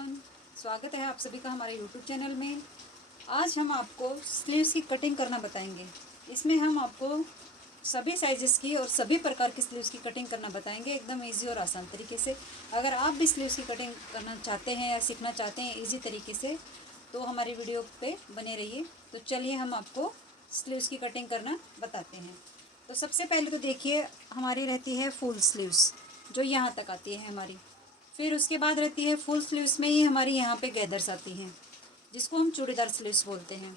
Everyone, स्वागत है आप सभी का हमारे यूट्यूब चैनल में। आज हम आपको स्लीव्स की कटिंग करना बताएंगे। इसमें हम आपको सभी साइजेस की और सभी प्रकार की स्लीव्स की कटिंग करना बताएंगे, एकदम इजी और आसान तरीके से। अगर आप भी स्लीव्स की कटिंग करना चाहते हैं या सीखना चाहते हैं इजी तरीके से, तो हमारी वीडियो पे बने रहिए। तो चलिए हम आपको स्लीव्स की कटिंग करना बताते हैं। तो सबसे पहले तो देखिए, हमारी रहती है फुल स्लीव्स, जो यहाँ तक आती है हमारी। फिर उसके बाद रहती है फुल स्लीव्स में ही हमारी यहाँ पे गैदर्स आती हैं, जिसको हम चूड़ीदार स्लीव्स बोलते हैं।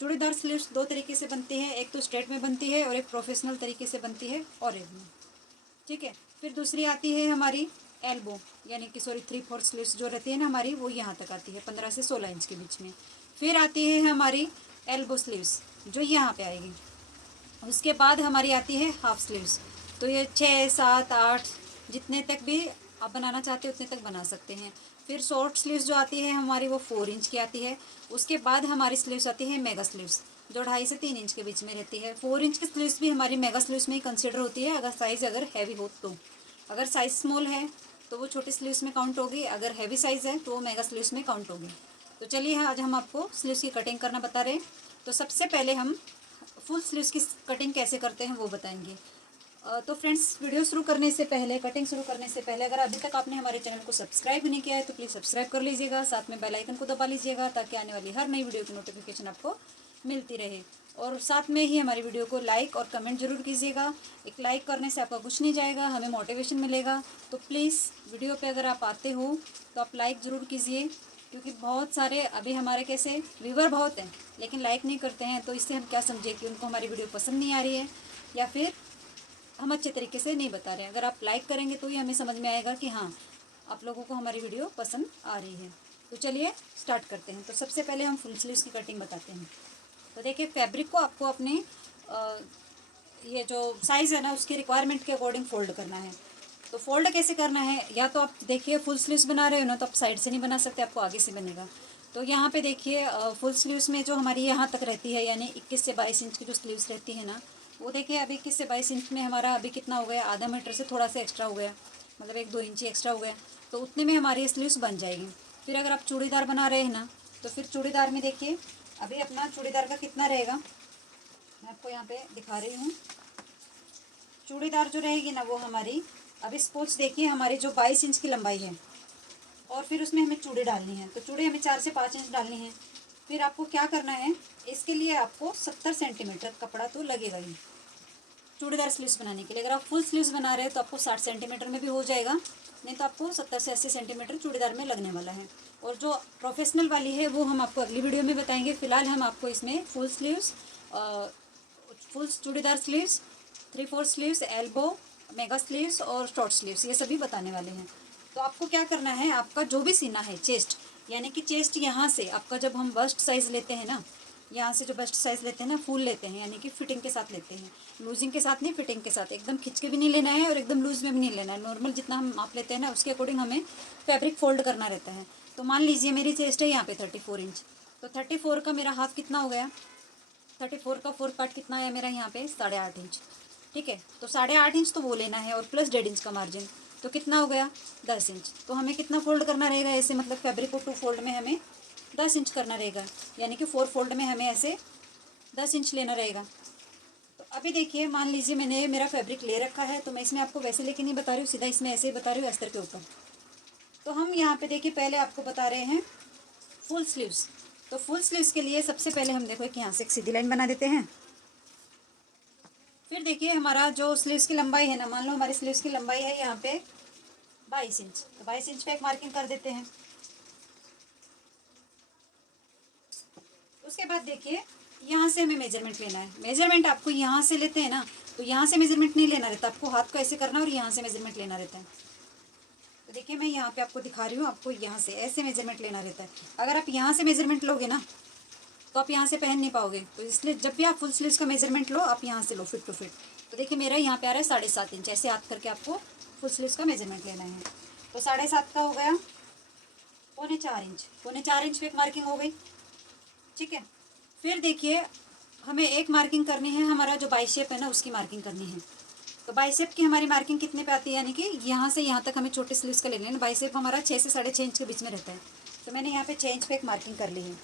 चूड़ीदार स्लीव्स दो तरीके से बनती है, एक तो स्ट्रेट में बनती है और एक प्रोफेशनल तरीके से बनती है ऑरेंज में। ठीक है। फिर दूसरी आती है हमारी एल्बो, यानी कि 3/4 स्लीव्स जो रहती है ना हमारी, वो यहाँ तक आती है 15 से 16 इंच के बीच में। फिर आती है हमारी एल्बो स्लीव्स, जो यहाँ पे आएगी। उसके बाद हमारी आती है हाफ स्लीव्स। तो ये 6, 7, 8 जितने तक भी आप बनाना चाहते हैं उतने तक बना सकते हैं। फिर शॉर्ट स्लीव्स जो आती है हमारी, वो 4 इंच की आती है। उसके बाद हमारी स्लीव्स आती है मेगा स्लीव्स, जो 2.5 से 3 इंच के बीच में रहती है। 4 इंच की स्लीव्स भी हमारी मेगा स्लीव्स में ही कंसिडर होती है, अगर हैवी हो तो। अगर साइज स्मॉल है तो वो छोटी स्लीव्स में काउंट होगी, अगर हैवी साइज़ है तो वो मेगा स्लीव्स में काउंट होगी। तो चलिए आज हम आपको स्लीव्स की कटिंग करना बता रहे हैं। तो सबसे पहले हम फुल स्लीव्स की कटिंग कैसे करते हैं वो बताएंगे। तो फ्रेंड्स, वीडियो शुरू करने से पहले, कटिंग शुरू करने से पहले, अगर अभी तक आपने हमारे चैनल को सब्सक्राइब नहीं किया है तो प्लीज़ सब्सक्राइब कर लीजिएगा। साथ में बेल आइकन को दबा लीजिएगा, ताकि आने वाली हर नई वीडियो की नोटिफिकेशन आपको मिलती रहे। और साथ में ही हमारी वीडियो को लाइक और कमेंट जरूर कीजिएगा। एक लाइक करने से आपका कुछ नहीं जाएगा, हमें मोटिवेशन मिलेगा। तो प्लीज़ वीडियो पे अगर आप आते हो तो आप लाइक ज़रूर कीजिए, क्योंकि बहुत सारे अभी हमारे कैसे व्यूवर बहुत हैं लेकिन लाइक नहीं करते हैं। तो इससे हम क्या समझे कि उनको हमारी वीडियो पसंद नहीं आ रही है, या फिर हम अच्छे तरीके से नहीं बता रहे हैं। अगर आप लाइक करेंगे तो ही हमें समझ में आएगा कि हाँ, आप लोगों को हमारी वीडियो पसंद आ रही है। तो चलिए स्टार्ट करते हैं। तो सबसे पहले हम फुल स्लीव्स की कटिंग बताते हैं। तो देखिए, फैब्रिक को आपको अपने ये जो साइज़ है ना उसकी रिक्वायरमेंट के अकॉर्डिंग फोल्ड करना है। तो फोल्ड कैसे करना है, या तो आप देखिए फुल स्लीव्स बना रहे हो ना, तो आप साइड से नहीं बना सकते, आपको आगे से बनेगा। तो यहाँ पे देखिए, फुल स्लीव्स में जो हमारी यहाँ तक रहती है, यानी 21 से 22 इंच की जो स्लीव्स रहती है ना, वो देखिए अभी 21 से 22 इंच में हमारा अभी कितना हो गया, आधा मीटर से थोड़ा सा एक्स्ट्रा हो गया, मतलब 1-2 इंच एक्स्ट्रा हो गया। तो उतने में हमारी स्लीव्स बन जाएगी। फिर अगर आप चूड़ीदार बना रहे हैं ना, तो फिर चूड़ीदार में देखिए अभी अपना चूड़ीदार का कितना रहेगा, मैं आपको यहाँ पे दिखा रही हूँ। चूड़ीदार जो रहेगी ना वो हमारी, अभी स्पोर्ट्स देखिए हमारी जो 22 इंच की लंबाई है, और फिर उसमें हमें चूड़ी डालनी है। तो चूड़ी हमें 4 से 5 इंच डालनी है। फिर आपको क्या करना है, इसके लिए आपको 70 सेंटीमीटर कपड़ा तो लगेगा ही चूड़ीदार स्लीव्स बनाने के लिए। अगर आप फुल स्लीव्स बना रहे हैं तो आपको 60 सेंटीमीटर में भी हो जाएगा, नहीं तो आपको 70 से 80 सेंटीमीटर चूड़ीदार में लगने वाला है। और जो प्रोफेशनल वाली है वो हम आपको अगली वीडियो में बताएंगे। फिलहाल हम आपको इसमें full sleeves, full churidar sleeves, 3/4 sleeves, elbow, mega sleeves और शॉर्ट स्लीव्स, ये सभी बताने वाले हैं। तो आपको क्या करना है, आपका जो भी सीना है चेस्ट, यानी कि चेस्ट यहाँ से आपका, जब हम बस्ट साइज़ लेते हैं ना, यहाँ से जो बस्ट साइज़ लेते हैं ना, फुल लेते हैं, यानी कि फिटिंग के साथ लेते हैं, लूजिंग के साथ नहीं, फिटिंग के साथ। एकदम खिंच के भी नहीं लेना है और एकदम लूज में भी नहीं लेना है। नॉर्मल जितना हम माप लेते हैं ना उसके अकॉर्डिंग हमें फैब्रिक फोल्ड करना रहता है। तो मान लीजिए मेरी चेस्ट है यहाँ पे 34 इंच, तो 34 का मेरा हाफ कितना हो गया, 34 का 4 पार्ट कितना है मेरा यहाँ पे 8.5 इंच। ठीक है, तो 8.5 इंच तो वो लेना है, और प्लस 1.5 इंच का मार्जिन, तो कितना हो गया 10 इंच। तो हमें कितना फोल्ड करना रहेगा ऐसे, मतलब फैब्रिक को 2 फोल्ड में हमें 10 इंच करना रहेगा, यानी कि 4 फोल्ड में हमें ऐसे 10 इंच लेना रहेगा। तो अभी देखिए, मान लीजिए मैंने मेरा फैब्रिक ले रखा है, तो मैं इसमें आपको वैसे लेके नहीं बता रही हूँ, सीधा इसमें ऐसे ही बता रही हूँ अस्तर के ऊपर। तो हम यहाँ पे देखिए पहले आपको बता रहे हैं फुल स्लीव्स। तो फुल स्लीव्स के लिए सबसे पहले हम देखो कि यहाँ से एक सीधी लाइन बना देते हैं। फिर देखिए हमारा जो स्लीव्स की लंबाई है ना, मान लो हमारी स्लीव्स की लंबाई है यहाँ पे 22 इंच, तो 22 इंच पे एक मार्किंग कर देते हैं। उसके बाद देखिए यहाँ से हमें मेजरमेंट लेना है। मेजरमेंट आपको यहाँ से लेते हैं ना, तो यहाँ से मेजरमेंट नहीं लेना रहता, आपको हाथ को ऐसे करना और यहाँ से मेजरमेंट लेना रहता है। तो देखिए मैं यहाँ पे आपको दिखा रही हूँ, आपको यहाँ से ऐसे मेजरमेंट लेना रहता है। अगर आप यहाँ से मेजरमेंट लोगे ना तो आप यहाँ से पहन नहीं पाओगे। तो इसलिए जब भी आप फुल स्लीव्स का मेजरमेंट लो, आप यहाँ से लो फिट टू फिट। तो देखिए मेरा यहाँ पे आ रहा है 7.5 इंच, ऐसे हाथ करके आपको फुल स्लीव्स का मेजरमेंट लेना है। तो 7.5 का हो गया 3.25 इंच, 3.25 इंच पे एक मार्किंग हो गई। ठीक है, फिर देखिए हमें एक मार्किंग करनी है, हमारा जो बाई शेप है ना उसकी मार्किंग करनी है। तो बाइसेप की हमारी मार्किंग कितने पे आती है, यानी कि यहाँ से यहाँ तक हमें छोटे स्लीव्स का ले लेना। बाइसेप हमारा 6 से 6.5 इंच के बीच में रहता है, तो मैंने यहाँ पे 6 इंच पे एक मार्किंग कर ली है।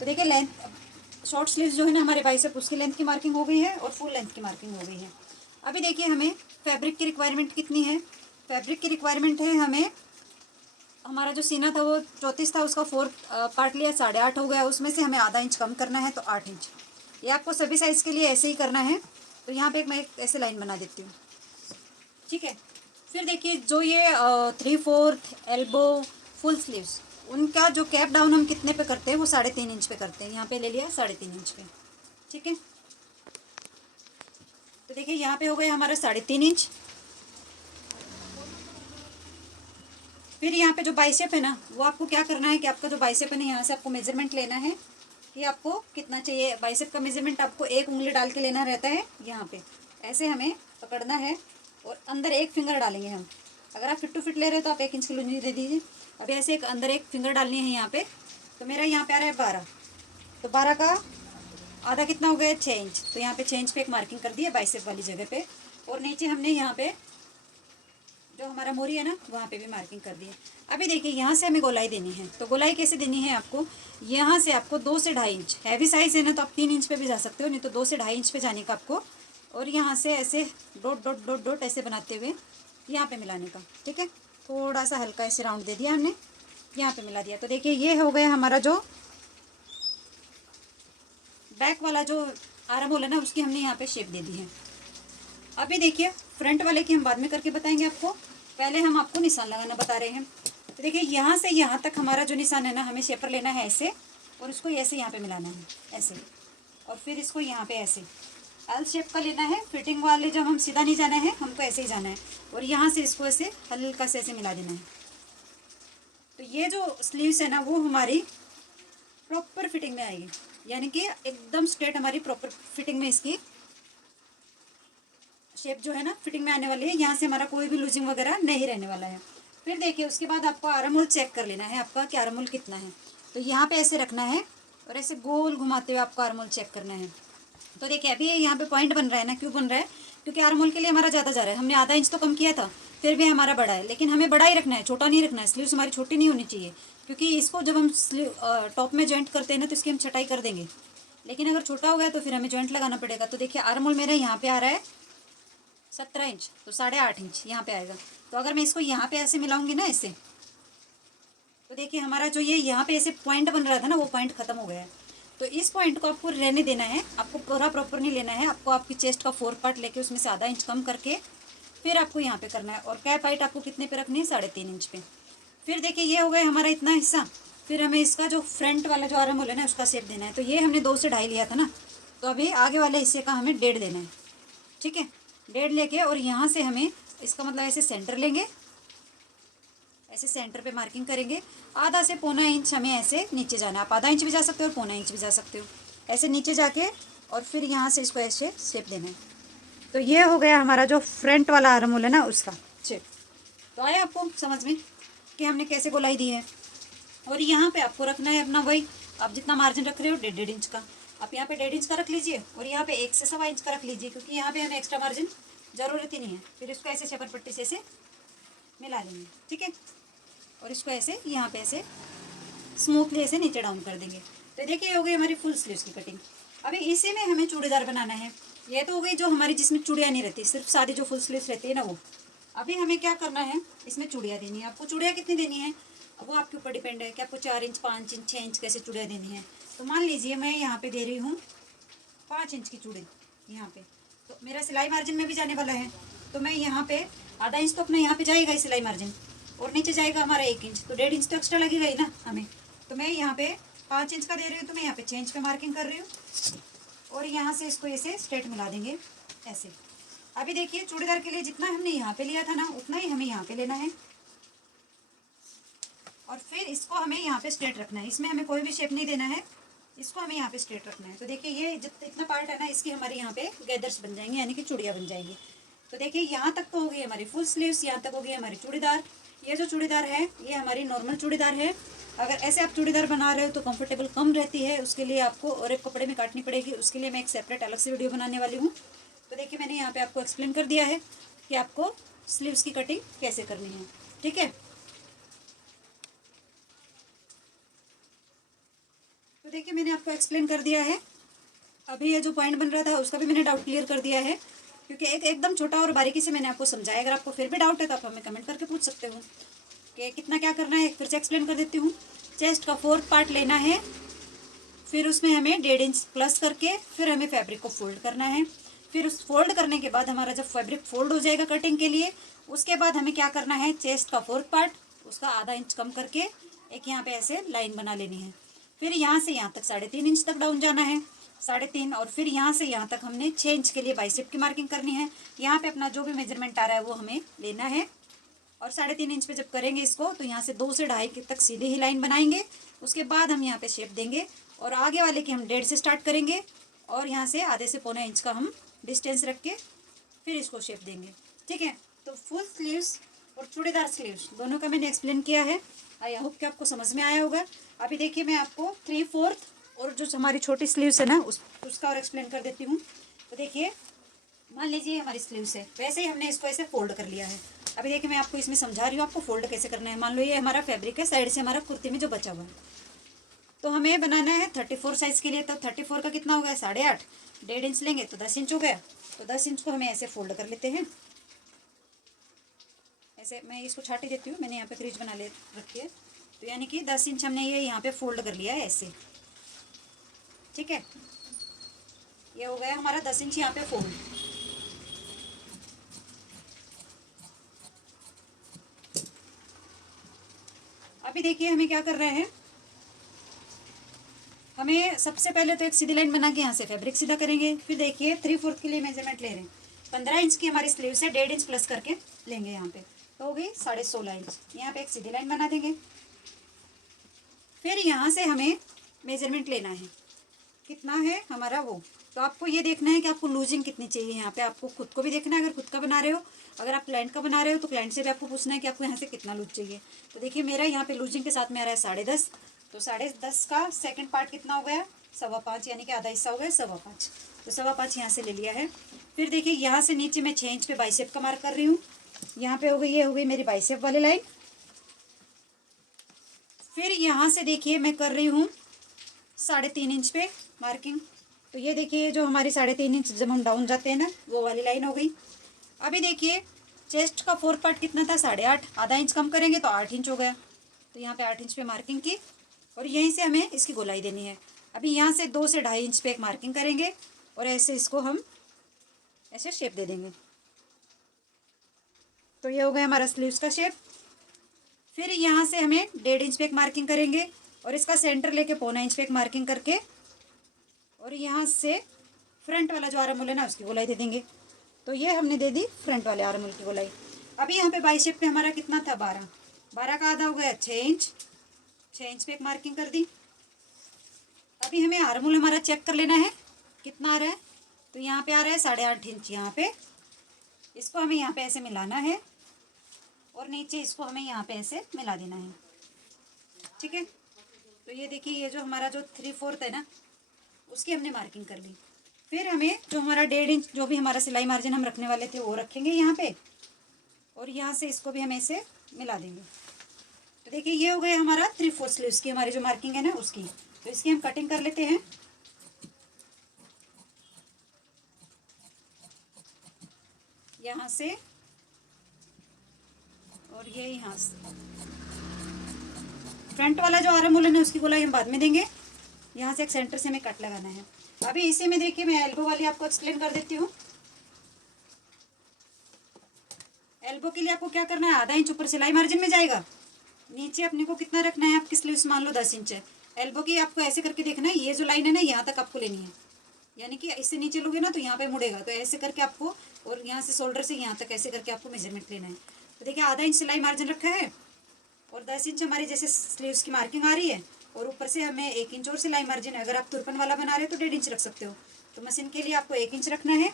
तो देखिए लेंथ शॉर्ट स्लीव्स जो है ना हमारे बाइसेप, उसकी लेंथ की मार्किंग हो गई है और फुल लेंथ की मार्किंग हो गई है। अभी देखिए हमें फैब्रिक की रिक्वायरमेंट कितनी है। फैब्रिक की रिक्वायरमेंट है हमें, हमारा जो सीना था वो 34 था, उसका 4 पार्ट लिया, 8.5 हो गया, उसमें से हमें आधा इंच कम करना है, तो 8 इंच। ये आपको सभी साइज़ के लिए ऐसे ही करना है। तो यहाँ पे मैं एक ऐसे लाइन बना देती हूँ, ठीक है। फिर देखिए जो ये 3/4 एल्बो फुल स्लीव्स, उनका जो कैप डाउन हम कितने पे करते हैं, वो 3.5 इंच पे करते हैं। यहाँ पे ले लिया 3.5 इंच पे, ठीक है। तो देखिए यहाँ पे हो गया हमारा 3.5 इंच। फिर यहाँ पे जो बाइसेप है ना, वो आपको क्या करना है कि आपका जो बाइसेप है ना, यहाँ से आपको मेजरमेंट लेना है कि आपको कितना चाहिए। बाइसेप का मेजरमेंट आपको 1 उंगली डाल के लेना रहता है। यहाँ पे ऐसे हमें पकड़ना है और अंदर 1 फिंगर डालेंगे हम। अगर आप फिट टू फिट ले रहे हो तो आप 1 इंच की लूंजी दे दीजिए। अभी ऐसे एक अंदर 1 फिंगर डालनी है यहाँ पे। तो मेरा यहाँ पे आ रहा है 12, तो 12 का आधा कितना हो गया, 6 इंच। तो यहाँ पे 6 इंच पे एक मार्किंग कर दी है बाइसेप वाली जगह पे, और नीचे हमने यहाँ पे जो हमारा मोरी है ना, वहाँ पे भी मार्किंग कर दी है। अभी देखिए यहाँ से हमें गोलाई देनी है। तो गोलाई कैसे देनी है आपको, यहाँ से आपको 2 से 2.5 इंच, हैवी साइज़ है ना तो आप 3 इंच पे भी जा सकते हो, नहीं तो 2 से 2.5 इंच पे जाने का आपको, और यहाँ से ऐसे डॉट डॉट डॉट डॉट ऐसे बनाते हुए यहाँ पे मिलाने का, ठीक है। थोड़ा सा हल्का ऐसे राउंड दे दिया हमने, यहाँ पे मिला दिया। तो देखिए ये हो गया हमारा जो बैक वाला जो आर्म होल है ना, उसकी हमने यहाँ पे शेप दे दी है। अभी देखिए फ्रंट वाले की हम बाद में करके बताएंगे आपको, पहले हम आपको निशान लगाना बता रहे हैं। तो देखिए यहाँ से यहाँ तक हमारा जो निशान है ना, हमें शेपर लेना है ऐसे, और इसको ऐसे यहाँ पे मिलाना है ऐसे, और फिर इसको यहाँ पे ऐसे एल शेप का लेना है। फिटिंग वाले जब हम सीधा नहीं जाना है, हमको ऐसे ही जाना है, और यहाँ से इसको ऐसे हल्का से ऐसे मिला देना है। तो ये जो स्लीव्स है ना, वो हमारी प्रॉपर फिटिंग में आएगी, यानी कि एकदम स्ट्रेट हमारी प्रॉपर फिटिंग में इसकी शेप जो है ना फिटिंग में आने वाली है। यहाँ से हमारा कोई भी लूजिंग वगैरह नहीं रहने वाला है। फिर देखिए उसके बाद आपको आर्म होल चेक कर लेना है आपका कि आर्म होल कितना है। तो यहाँ पे ऐसे रखना है और ऐसे गोल घुमाते हुए आपको आर्म होल चेक करना है। तो देखिए अभी यहाँ पे पॉइंट बन रहा है ना, क्यों बन रहा है, क्योंकि आर्म होल के लिए हमारा ज़्यादा जा रहा है। हमने आधा इंच तो कम किया था, फिर भी हमारा बड़ा है, लेकिन हमें बड़ा ही रखना है, छोटा नहीं रखना है। स्लीव्स हमारी छोटी नहीं होनी चाहिए, क्योंकि इसको जब हम टॉप में जॉइंट करते हैं ना, तो इसकी हम छटाई कर देंगे। लेकिन अगर छोटा हो गया तो फिर हमें जॉइंट लगाना पड़ेगा। तो देखिए आर्म होल मेरा यहाँ पे आ रहा है 17 इंच, तो 8.5 इंच यहाँ पे आएगा। तो अगर मैं इसको यहाँ पे ऐसे मिलाऊंगी ना ऐसे, तो देखिए हमारा जो ये यहाँ पे ऐसे पॉइंट बन रहा था ना, वो पॉइंट खत्म हो गया है। तो इस पॉइंट को आपको रहने देना है, आपको पूरा प्रॉपर नहीं लेना है। आपको आपकी चेस्ट का 4 पार्ट लेके उसमें से आधा इंच कम करके फिर आपको यहाँ पे करना है। और कैप हाइट आपको कितने पे रखनी है, 3.5 इंच पे। फिर देखिए ये हो गया हमारा इतना हिस्सा। फिर हमें इसका जो फ्रंट वाला जो आर्म होल है ना, उसका शेप देना है। तो ये हमने 2 से 2.5 लिया था ना, तो अभी आगे वाले हिस्से का हमें 1.5 देना है, ठीक है। 1.5 लेके और यहाँ से हमें इसका मतलब ऐसे सेंटर लेंगे, ऐसे सेंटर पे मार्किंग करेंगे। आधा से पौना इंच हमें ऐसे नीचे जाना है। आप आधा इंच भी जा सकते हो और पौना इंच भी जा सकते हो, ऐसे नीचे जाके और फिर यहाँ से इसको ऐसे शेप देना है। तो ये हो गया हमारा जो फ्रंट वाला आर्म होल है ना, उसका शेप। तो आया आपको समझ में कि हमने कैसे गोलाई दी है। और यहाँ पे आपको रखना है अपना वही, आप जितना मार्जिन रख रहे हो 1.5 इंच का, आप यहाँ पे 1.5 इंच का रख लीजिए, और यहाँ पे 1 से 1.25 इंच का रख लीजिए, क्योंकि यहाँ पे हमें एक्स्ट्रा मार्जिन ज़रूरत ही नहीं है। फिर इसको ऐसे शेपर पट्टी से ऐसे मिला लेंगे, ठीक है। और इसको ऐसे यहाँ पे ऐसे स्मूथली ऐसे नीचे डाउन कर देंगे। तो देखिए हो गई हमारी फुल स्लीव्स की कटिंग। अभी इसी में हमें चूड़ीदार बनाना है। ये तो हो गई जो हमारी जिसमें चूड़ियाँ नहीं रहती, सिर्फ सादी जो फुल स्लीव्स रहती है ना वो। अभी हमें क्या करना है, इसमें चूड़ियाँ देनी है। आपको चूड़ियाँ कितनी देनी है वो आपके ऊपर डिपेंड है कि आपको 4 इंच, 5 इंच, 6 इंच कैसे चूड़ियाँ देनी है। तो मान लीजिए मैं यहाँ पे दे रही हूँ 5 इंच की चूड़ी यहाँ पे, तो मेरा सिलाई मार्जिन में भी जाने वाला है। तो मैं यहाँ पे आधा इंच तो अपना यहाँ पे जाएगा ही सिलाई मार्जिन, और नीचे जाएगा हमारा 1 इंच, तो 1.5 इंच तो एक्स्ट्रा लगेगा ही ना हमें। तो मैं यहाँ पे 5 इंच का दे रही हूँ, तो मैं यहाँ पे 6 इंच पे मार्किंग कर रही हूँ, और यहाँ से इसको ऐसे स्ट्रेट मिला देंगे ऐसे। अभी देखिए चूड़ीदार के लिए जितना हमने यहाँ पे लिया था ना, उतना ही हमें यहाँ पे लेना है, और फिर इसको हमें यहाँ पे स्ट्रेट रखना है। इसमें हमें कोई भी शेप नहीं देना है, इसको हमें यहाँ पे स्ट्रेट रखना है। तो देखिए ये इतना पार्ट है ना, इसकी हमारे यहाँ पे गैदर्स बन जाएंगे, यानी कि चूड़ियाँ बन जाएंगी। तो देखिए यहाँ तक तो हो गई हमारी फुल स्लीव्स, यहाँ तक हो गई हमारी चूड़ीदार। ये जो चूड़ीदार है ये हमारी नॉर्मल चूड़ीदार है। अगर ऐसे आप चूड़ीदार बना रहे हो तो कंफर्टेबल कम रहती है, उसके लिए आपको और एक कपड़े में काटनी पड़ेगी। उसके लिए मैं एक सेपरेट अलग से वीडियो बनाने वाली हूँ, देखिए मैंने यहाँ पे आपको एक्सप्लेन कर दिया है कि आपको स्लीव्स की कटिंग कैसे करनी है। ठीक है, तो देखिए मैंने आपको एक्सप्लेन कर दिया है। अभी ये जो पॉइंट बन रहा था उसका भी मैंने डाउट क्लियर कर दिया है, क्योंकि एकदम छोटा और बारीकी से मैंने आपको समझाया। अगर आपको फिर भी डाउट है तो आप हमें कमेंट करके पूछ सकते हो कि कितना क्या करना है। फिर से एक्सप्लेन कर देती हूँ। चेस्ट का 4th पार्ट लेना है, फिर उसमें हमें 1.5 इंच प्लस करके फिर हमें फैब्रिक को फोल्ड करना है। फिर उस फोल्ड करने के बाद हमारा जब फैब्रिक फोल्ड हो जाएगा कटिंग के लिए, उसके बाद हमें क्या करना है, चेस्ट का 4th पार्ट उसका आधा इंच कम करके एक यहाँ पे ऐसे लाइन बना लेनी है। फिर यहाँ से यहाँ तक 3.5 इंच तक डाउन जाना है, 3.5, और फिर यहाँ से यहाँ तक हमने 6 इंच के लिए बाइसेप की मार्किंग करनी है। यहाँ पे अपना जो भी मेजरमेंट आ रहा है वो हमें लेना है, और 3.5 इंच पे जब करेंगे इसको तो यहाँ से 2 से 2.5 तक सीधी ही लाइन बनाएंगे। उसके बाद हम यहाँ पे शेप देंगे, और आगे वाले की हम 1.5 से स्टार्ट करेंगे, और यहाँ से आधे से पौने इंच का हम डिस्टेंस रख के फिर इसको शेप देंगे। ठीक है, तो फुल स्लीव्स और चूड़ीदार स्लीव्स दोनों का मैंने एक्सप्लेन किया है। आई होप कि आपको समझ में आया होगा। अभी देखिए मैं आपको 3/4 और जो हमारी छोटी स्लीव्स है ना उसका और एक्सप्लेन कर देती हूँ। तो देखिए मान लीजिए हमारी स्लीव्स है, वैसे ही हमने इसको ऐसे फोल्ड कर लिया है। अभी देखिए मैं आपको इसमें समझा रही हूँ आपको फोल्ड कैसे करना है। मान लो ये हमारा फैब्रिक है, साइड से हमारा कुर्ती में जो बचा हुआ है, तो हमें बनाना है 34 साइज़ के लिए। तो 34 का कितना हो गया, 8.5, 1.5 इंच लेंगे तो 10 इंच हो गया। तो 10 इंच को हमें ऐसे फोल्ड कर लेते हैं। ऐसे मैं इसको छाटी देती हूँ, मैंने यहाँ पे क्रीज बना ले रखी है। तो यानी कि 10 इंच हमने ये यहाँ पे फोल्ड कर लिया है ऐसे। ठीक है, ये हो गया हमारा 10 इंच यहाँ पे फोल्ड। अभी देखिए हमें क्या कर रहे हैं, हमें सबसे पहले तो एक सीधी लाइन बना के यहाँ से फैब्रिक सीधा करेंगे। फिर देखिए 3/4 के लिए मेजरमेंट ले रहे हैं, 15 इंच की हमारी स्लीव से 1.5 इंच प्लस करके लेंगे यहाँ पे, तो हो गई 16.5 इंच। यहाँ पे एक सीधी लाइन बना देंगे। फिर यहाँ से हमें मेजरमेंट लेना है, कितना है हमारा वो। तो आपको ये देखना है कि आपको लूजिंग कितनी चाहिए। यहाँ पे आपको खुद को भी देखना है, अगर खुद का बना रहे हो, अगर आप क्लाइंट का बना रहे हो तो क्लाइंट से भी आपको पूछना है कि आपको यहाँ से कितना लूज चाहिए। तो देखिए मेरा यहाँ पे लूजिंग के साथ में आ रहा है 10.5, तो 10.5 का सेकंड पार्ट कितना हो गया, 5.25, यानी कि आधा हिस्सा हो गया 5.25। तो 5.25 यहाँ से ले लिया है। फिर देखिए यहाँ से नीचे मैं 6 इंच पे बाइसेप का मार्क कर रही हूँ। यहाँ पे हो गई, ये हो गई मेरी बाइसेप वाली लाइन। फिर यहाँ से देखिए मैं कर रही हूँ 3.5 इंच पे मार्किंग। तो ये देखिए जो हमारी 3.5 इंच जब हम डाउन जाते हैं ना, वो वाली लाइन हो गई। अभी देखिए चेस्ट का 4th पार्ट कितना था, 8.5, आधा इंच कम करेंगे तो 8 इंच हो गया। तो यहाँ पे 8 इंच पे मार्किंग की, और यहीं से हमें इसकी गोलाई देनी है। अभी यहाँ से 2 से 2.5 इंच पे एक मार्किंग करेंगे, और ऐसे इसको हम ऐसे शेप दे देंगे। तो ये हो गया हमारा स्लीव्स का शेप। फिर यहाँ से हमें 1.5 इंच पे एक मार्किंग करेंगे, और इसका सेंटर लेके 1.25 इंच पे एक मार्किंग करके, और यहाँ से फ्रंट वाला जो आर्म होल है ना उसकी गोलाई दे देंगे। तो ये हमने दे दी फ्रंट वाले आर्म होल की गोलाई। अभी यहाँ पे बाइसेप पे हमारा कितना था, 12 का आधा हो गया 6 इंच, 6 इंच पे एक मार्किंग कर दी। अभी हमें आर्म होल हमारा चेक कर लेना है कितना आ रहा है। तो यहाँ पे आ रहा है 8.5 इंच। यहाँ पे इसको हमें यहाँ पे ऐसे मिलाना है, और नीचे इसको हमें यहाँ पे ऐसे मिला देना है। ठीक है, तो ये देखिए ये जो हमारा जो 3/4 है ना, उसकी हमने मार्किंग कर ली। फिर हमें जो हमारा 1.5 इंच जो भी हमारा सिलाई मार्जिन हम रखने वाले थे वो रखेंगे यहाँ पे, और यहाँ से इसको भी हम ऐसे मिला देंगे। तो देखिए ये हो गया हमारा 3/4 स्लीव्स की हमारी जो मार्किंग है ना उसकी। तो इसकी हम कटिंग कर लेते हैं। यहाँ से और ये यहाँ से फ्रंट वाला जो आर्म होल है ना उसकी गोलाई हम बाद में देंगे। यहाँ से एक सेंटर से हमें कट लगाना है। अभी इसी में देखिए मैं एल्बो वाली आपको एक्सप्लेन कर देती हूँ। एल्बो के लिए आपको क्या करना है, आधा इंच ऊपर सिलाई मार्जिन में जाएगा, नीचे अपने को कितना रखना है, आपकी स्लीव्स मान लो 10 इंच है, एल्बो की आपको ऐसे करके देखना है, ये जो लाइन है ना यहाँ तक आपको लेनी है, यानी कि इससे नीचे लोगे ना तो यहाँ पे मुड़ेगा, तो ऐसे करके आपको, और यहाँ से शोल्डर से यहाँ तक ऐसे करके आपको मेजरमेंट लेना है। तो देखिए आधा इंच सिलाई मार्जिन रखा है, और 10 इंच हमारी जैसे स्लीव्स की मार्किंग आ रही है, और ऊपर से हमें 1 इंच और सिलाई मार्जिन है। अगर आप तुरपन वाला बना रहे हो तो 1.5 इंच रख सकते हो। तो मशीन के लिए आपको 1 इंच रखना है।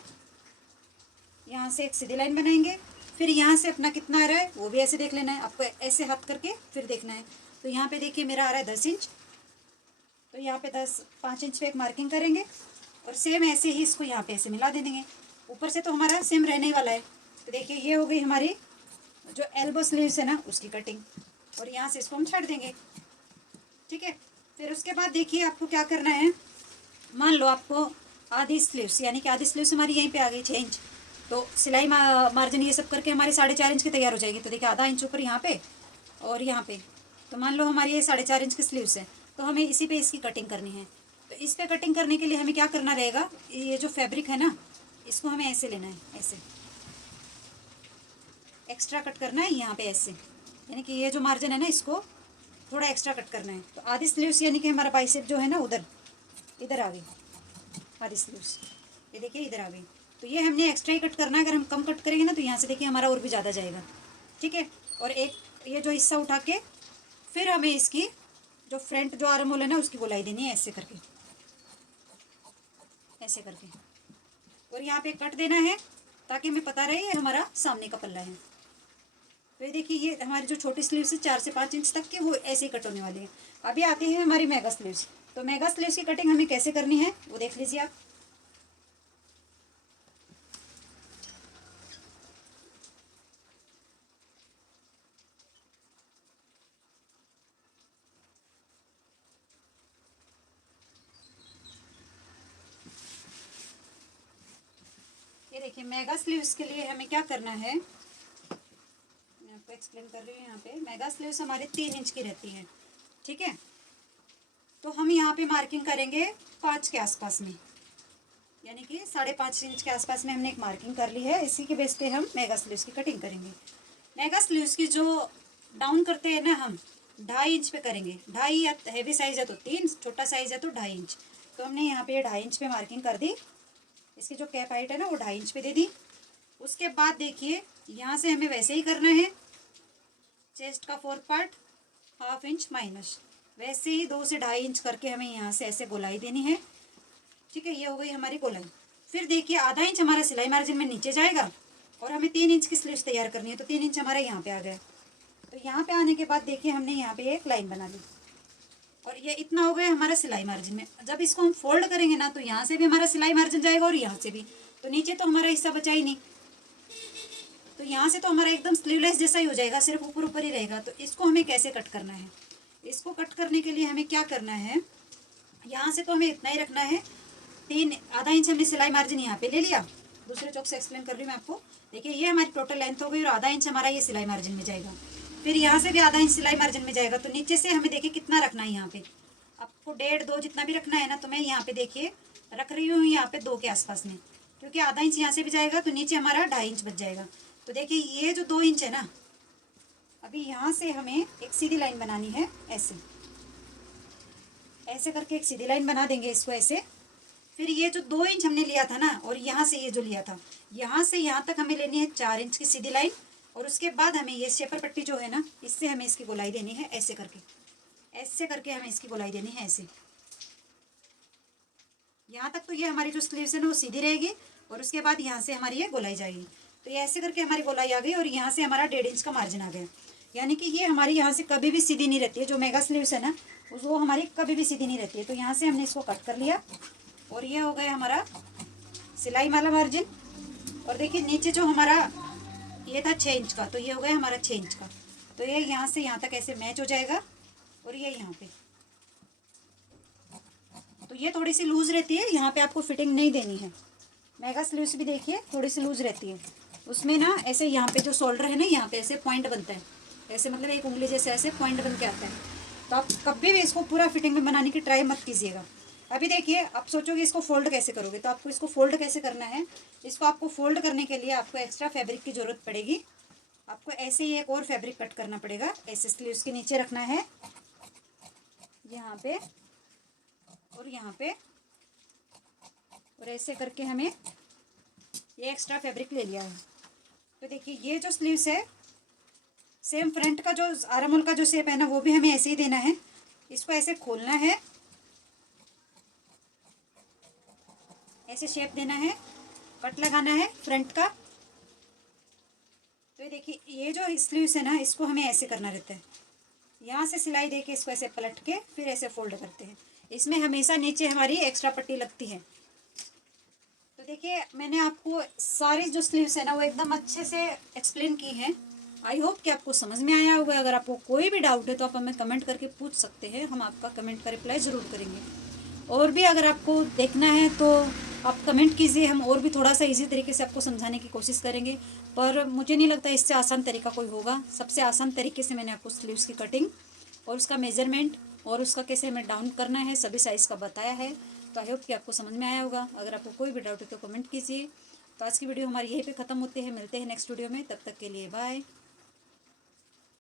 यहाँ से एक सीधी लाइन बनाएंगे, फिर यहाँ से अपना कितना आ रहा है वो भी ऐसे देख लेना है, आपको ऐसे हाथ करके फिर देखना है। तो यहाँ पे देखिए मेरा आ रहा है 10 इंच, तो यहाँ पे 5 इंच पे एक मार्किंग करेंगे, और सेम ऐसे ही इसको यहाँ पे ऐसे मिला दे देंगे। ऊपर से तो हमारा सेम रहने वाला है। तो देखिए ये हो गई हमारी जो एल्बो स्लीव्स है ना उसकी कटिंग, और यहाँ से इसको हम छाट देंगे। ठीक है, फिर उसके बाद देखिए आपको क्या करना है। मान लो आपको आधी स्लीव्स, यानी कि आधी स्लीव्स हमारी यहीं पे आ गई 6 इंच, तो सिलाई मार्जिन ये सब करके हमारी 4.5 इंच की तैयार हो जाएगी। तो देखिए आधा इंच ऊपर यहाँ पे और यहाँ पे, तो मान लो हमारी ये 4.5 इंच की स्लीव्स है, तो हमें इसी पे इसकी कटिंग करनी है। तो इस पे कटिंग करने के लिए हमें क्या करना रहेगा, ये जो फैब्रिक है ना इसको हमें ऐसे लेना है, ऐसे एक्स्ट्रा कट करना है यहाँ पे ऐसे, यानी कि ये जो मार्जिन है ना इसको थोड़ा एक्स्ट्रा कट करना है। तो आधी स्लीव्स यानी कि हमारा बाइसेप जो है ना उधर इधर आ गई आधी स्लीव्स, ये देखिए इधर आ गई। तो ये हमने एक्स्ट्रा ही कट करना है, अगर हम कम कट करेंगे ना तो यहाँ से देखिए हमारा और भी ज़्यादा जाएगा। ठीक है, और एक ये जो हिस्सा उठा के फिर हमें इसकी जो फ्रंट जो आर्म होल है ना उसकी गोलाई देनी है, ऐसे करके ऐसे करके, और यहाँ पे कट देना है ताकि हमें पता रहे ये हमारा सामने का पल्ला है। तो ये देखिए ये हमारी जो छोटी स्लीव्स है 4 से 5 इंच तक की वो ऐसे ही कट होने वाली है। अभी आती है हमारी मेगा स्लीव्स। तो मेगा स्लीव्स की कटिंग हमें कैसे करनी है वो देख लीजिए आप। ये देखिए मेगा स्लीव्स के लिए हमें क्या करना है, मैं आपको एक्सप्लेन कर रही हूँ। यहाँ पे मेगा स्लीव्स हमारे 3 इंच की रहती हैं। ठीक है, तो हम यहाँ पे मार्किंग करेंगे 5 के आसपास में, यानी कि 5.5 इंच के आसपास में हमने एक मार्किंग कर ली है। इसी के बेस पे हम मेगा स्लीव्स की कटिंग करेंगे। मेगा स्लीव्स की जो डाउन करते हैं ना हम 2.5 इंच पे करेंगे। 2.5 या हैवी साइज है तो 3, छोटा साइज है तो 2.5 इंच। तो हमने यहाँ पे 2.5 इंच पे मार्किंग कर दी। इसकी जो कैप हाइट है ना वो 2.5 इंच पे दे दी। उसके बाद देखिए यहाँ से हमें वैसे ही करना है, चेस्ट का 4 पार्ट ½ इंच माइनस, वैसे ही 2 से 2.5 इंच करके हमें यहाँ से ऐसे गोलाई देनी है। ठीक है, ये हो गई हमारी गोलाई। फिर देखिए ½ इंच हमारा सिलाई मार्जिन में नीचे जाएगा और हमें 3 इंच की स्लीव्स तैयार करनी है। तो 3 इंच हमारा यहाँ पे आ गया। तो यहाँ पे आने के बाद देखिए हमने यहाँ पे एक लाइन बना ली और ये इतना हो गया हमारा सिलाई मार्जिन में। जब इसको हम फोल्ड करेंगे ना तो यहाँ से भी हमारा सिलाई मार्जिन जाएगा और यहाँ से भी, तो नीचे तो हमारा हिस्सा बचा ही नहीं। तो यहाँ से तो हमारा एकदम स्लीवलेस जैसा ही हो जाएगा, सिर्फ ऊपर ऊपर ही रहेगा। तो इसको हमें कैसे कट करना है, इसको कट करने के लिए हमें क्या करना है, यहाँ से तो हमें इतना ही रखना है। ½ इंच हमने सिलाई मार्जिन यहाँ पे ले लिया। दूसरे चौक से एक्सप्लेन कर रही हूँ मैं आपको। देखिए ये हमारी टोटल लेंथ हो गई और ½ इंच हमारा ये सिलाई मार्जिन में जाएगा। फिर यहाँ से भी ½ इंच सिलाई मार्जिन में जाएगा। तो नीचे से हमें देखिए कितना रखना है, यहाँ पे आपको 1.5 2 जितना भी रखना है ना, तो मैं यहाँ पे देखिए रख रही हूँ यहाँ पे 2 के आसपास में, क्योंकि ½ इंच यहाँ से भी जाएगा तो नीचे हमारा 2.5 इंच बच जाएगा। तो देखिए ये जो 2 इंच है ना, अभी यहाँ से हमें एक सीधी लाइन बनानी है, ऐसे ऐसे करके एक सीधी लाइन बना देंगे इसको ऐसे। फिर ये जो 2 इंच हमने लिया था ना, और यहाँ से ये जो लिया था, यहाँ से यहाँ तक हमें लेनी है 4 इंच की सीधी लाइन। और उसके बाद हमें ये शेपर पट्टी जो है ना, इससे हमें इसकी गोलाई देनी है, ऐसे करके हमें इसकी गोलाई देनी है ऐसे। यहाँ तक तो ये हमारी जो स्लीव्स है ना वो सीधी रहेगी और उसके बाद यहाँ से हमारी ये गोलाई जाएगी। तो ये ऐसे करके हमारी गोलाई आ गई और यहाँ से हमारा 1.5 इंच का मार्जिन आ गया। यानी कि ये हमारी यहाँ से कभी भी सीधी नहीं रहती है। जो मेगा स्लीव्स है ना वो हमारी कभी भी सीधी नहीं रहती है। तो यहाँ से हमने इसको कट कर लिया और ये हो गया हमारा सिलाई वाला मार्जिन। और देखिए नीचे जो हमारा ये था 6 इंच का, तो ये हो गया हमारा 6 इंच का। तो ये यहाँ से यहाँ तक ऐसे मैच हो जाएगा और ये यहाँ पे, तो ये थोड़ी सी लूज रहती है, यहाँ पे आपको फिटिंग नहीं देनी है। मेगा स्लीव्स भी देखिए थोड़ी सी लूज रहती है, उसमें ना ऐसे यहाँ पे जो शोल्डर है ना, यहाँ पे ऐसे पॉइंट बनता है, ऐसे मतलब एक उंगली जैसे ऐसे पॉइंट बन के आता है। तो आप कभी भी इसको पूरा फिटिंग में बनाने की ट्राई मत कीजिएगा। अभी देखिए आप सोचोगे इसको फोल्ड कैसे करोगे, तो आपको इसको फोल्ड कैसे करना है। इसको आपको फोल्ड करने के लिए आपको एक्स्ट्रा फैब्रिक की ज़रूरत पड़ेगी। आपको ऐसे ही एक और फैब्रिक कट करना पड़ेगा, ऐसे स्लीव्स के नीचे रखना है, यहाँ पे और यहाँ पे, और ऐसे करके हमें ये एक्स्ट्रा फैब्रिक ले लिया है। तो देखिए ये जो स्लीव्स है, सेम फ्रंट का जो आर्म होल का जो शेप है ना, वो भी हमें ऐसे ही देना है। इसको ऐसे खोलना है, ऐसे शेप देना है, कट लगाना है फ्रंट का। तो ये देखिए ये जो स्लीव्स है ना, इसको हमें ऐसे करना रहता है। यहाँ से सिलाई देके इसको ऐसे पलट के फिर ऐसे फोल्ड करते हैं। इसमें हमेशा नीचे हमारी एक्स्ट्रा पट्टी लगती है। तो देखिए मैंने आपको सारी जो स्लीव्स है ना वो एकदम अच्छे से एक्सप्लेन की है। आई होप कि आपको समझ में आया होगा। अगर आपको कोई भी डाउट है तो आप हमें कमेंट करके पूछ सकते हैं, हम आपका कमेंट का रिप्लाई ज़रूर करेंगे। और भी अगर आपको देखना है तो आप कमेंट कीजिए, हम और भी थोड़ा सा इजी तरीके से आपको समझाने की कोशिश करेंगे। पर मुझे नहीं लगता इससे आसान तरीका कोई होगा। सबसे आसान तरीके से मैंने आपको स्लीव्स की कटिंग और उसका मेजरमेंट और उसका कैसे हमें डाउन करना है सभी साइज़ का बताया है। तो आई होप कि आपको समझ में आया होगा। अगर आपको कोई भी डाउट है तो कमेंट कीजिए। तो आज की वीडियो हमारी यहीं पे ख़त्म होती है। मिलते हैं नेक्स्ट वीडियो में, तब तक के लिए बाय।